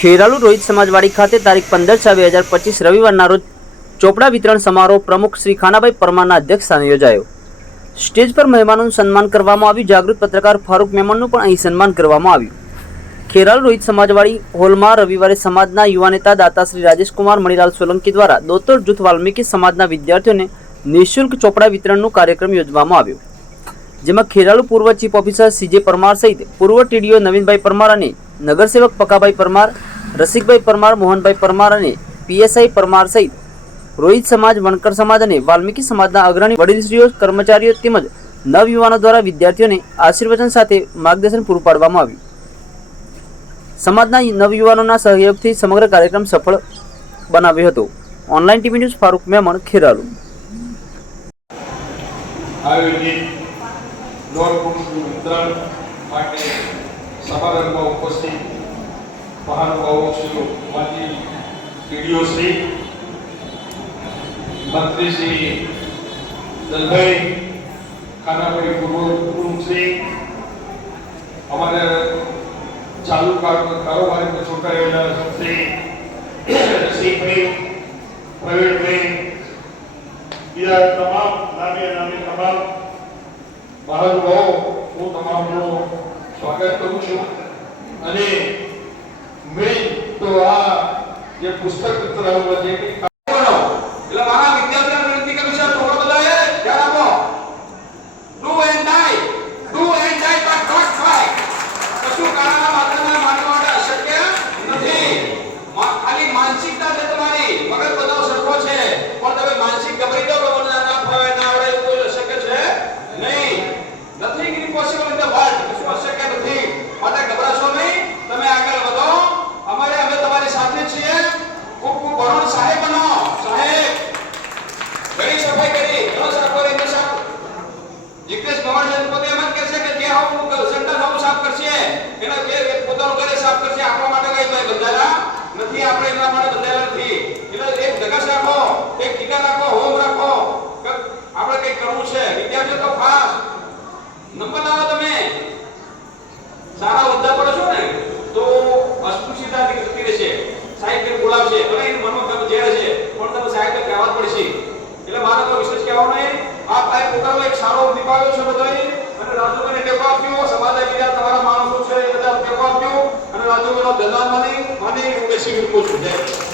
ખેરાલુ રોહિત સમાજવાડી ખાતે તારીખ પંદર છ બે હજાર પચીસ રવિવારના રોજ ચોપડા વિતરણ સમારોહ પ્રમુખ શ્રી ખાનાભાઈ પરમારના અધ્યક્ષસ્થાને યોજાયો. સ્ટેજ પર મહેમાનોનું સન્માન કરવામાં આવ્યું. જાગૃત પત્રકાર ફારૂક મેમનનું પણ અહીં સન્માન કરવામાં આવ્યું. ખેરાલુ રોહિત સમાજવાડી હોલમાં રવિવારે સમાજના યુવા નેતા દાતા શ્રી રાજેશકુમાર મણિલાલ સોલંકી દ્વારા દોતર જૂથ વાલ્મીકી સમાજના વિદ્યાર્થીઓને નિઃશુલ્ક ચોપડા વિતરણનું કાર્યક્રમ યોજવામાં આવ્યો. જેમાં ખેરાલુ પૂર્વ ચીફ ઓફિસર સીજે પરમાર સહિત પૂર્વ ટીડીઓ નવીનભાઈ પરમાર અને નગરસેવક પકાભાઈ પરમાર રસિકભાઈ પરમાર, મોહનભાઈ પરમાર અને પીએસઆઈ પરમાર સહિત રોહિત સમાજ, વણકર સમાજ અને વાલ્મીકી સમાજના અગ્રણી વડીલશ્રીઓ, કર્મચારીઓ તેમજ નવયુવાનો દ્વારા વિદ્યાર્થીઓને આશીર્વચન સાથે માર્ગદર્શન પૂરું પાડવામાં આવ્યું. સમાજના નવયુવાનોના સહયોગથી સમગ્ર કાર્યક્રમ સફળ બનાવ્યો હતો. Online TV news Farooq Memon, Kheralu. આયોજિત મહાનુભાવો શ્રી માજી ટીડીઓ શ્રી મંત્રી શ્રી દલભાઈ ખાનાભાઈ પૂર્વ શ્રી અમારા ચાલુ કારોબારી ચૂંટાયેલા શ્રી રસિકભાઈ, પ્રવીણભાઈ, બીજા તમામ નામે નામે તમામ મહાનુભાવો હું તમામનું સ્વાગત કરું છું. અને મેં તો આ જે પુસ્તક કંઈ એટલે મારા વિદ્યાર્થીઓને વિનંતી કરું છું છોકરો બધાએ ધ્યાન આપો do and die do and die but don't try કશું કારણના માત્રના માનવા માટે અશક્ય નથી મા- ખાલી માનસિકતા છે તમારી મગજ બધો સરખો છે પણ તમે માનસિક ગભરી દો કે મને ના ફાવે ના આવડે એવું કોઈ અશક્ય છે નહીં nothing impossible in the world કશું અશક્ય નથી માટે ગભરાશો નહીં તમે આગળ વધો અમારે અમે તમારી સાથે છીએ ખૂબ ખૂબ ભણો ને સાહેબ બનો સાહેબ ઘણી સફાઈ કરી ઘણો સાફ કરી ઘણો સાફ જિગ્નેશ ભવન છે પોતે એમ જ કહેશે કે જે આવું સેન્ટર આવું સાફ કરશે એના જે એ પોતાનું ઘરે સાફ કરશે આપણા માટે કઈ ભાઈ બંધાયેલા નથી આપણે એના માટે તમે સાહેબ કહેવા પડશે. એટલે મારો તો વિશેષ કહેવાનો આ એક સારો નિભાવ્યો છે બધાએ. અને રાજુભાઈને ટેકો આપ્યો. સમાજના બીજા તમારા માણસો છે એ બધા ટેકો આપ્યો. અને રાજુભાઈનો ધન્યવાદ માની માની હું બેસી મૂકું છું જય